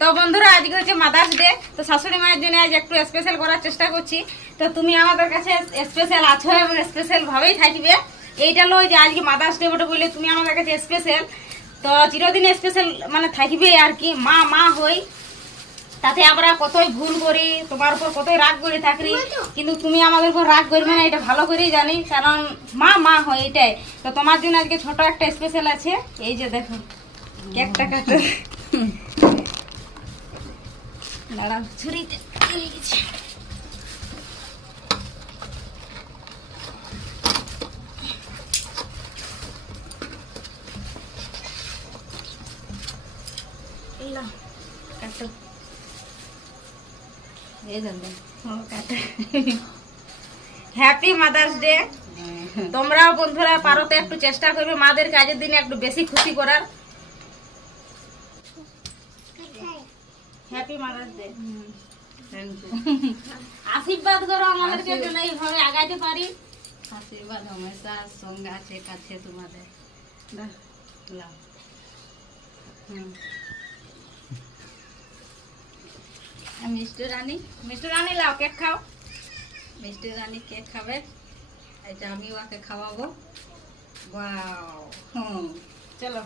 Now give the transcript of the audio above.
তো বন্ধুরা আজকে হচ্ছে মাদার্স ডে, তো শাশুড়ি মায়ের জন্য আজ একটু স্পেশাল করার চেষ্টা করছি। তো তুমি আমাদের কাছে স্পেশাল আছো এবং স্পেশাল ভাবেই থাকবে। এইটা লয় যে আজকে মাদার্স ডে বটে বলে তুমি আমাদের কাছে স্পেশাল, তো চিরদিন স্পেশাল মানে থাকবে আর কি। মা মা হই, তাতে আমরা কতই ভুল করি, তোমার উপর কতই রাগ করে থাকি, কিন্তু তুমি আমাদের উপর রাগ করবে না, এটা ভালো করেই জানি, কারণ মা মা হয় এটাই। তো তোমার জন্য আজকে ছোট একটা স্পেশাল আছে, এই যে দেখো কেকটা কাটো। দাঁড়াও, ছুরিতে চলে গেছে। কাটো, হ্যাপি মাদার্স ডে। তোমরাও বন্ধুরা পারো তো একটু চেষ্টা করবে মাদের কাজের দিনে একটু বেশি খুশি করার। Happy mother's day. আশীর্বাদ করো আমাদেরকে যেন এইভাবে আগাইতে পারি। আশীর্বাদ হামেশা সঙ্গে আছে, কাছে তোমাদের। লাও। মিষ্টি রানী লাও, কেক খাও। মিষ্টি রানী কেক খাবে, এটা আমি ওকে খাওয়াবো। ওয়াও, চলো।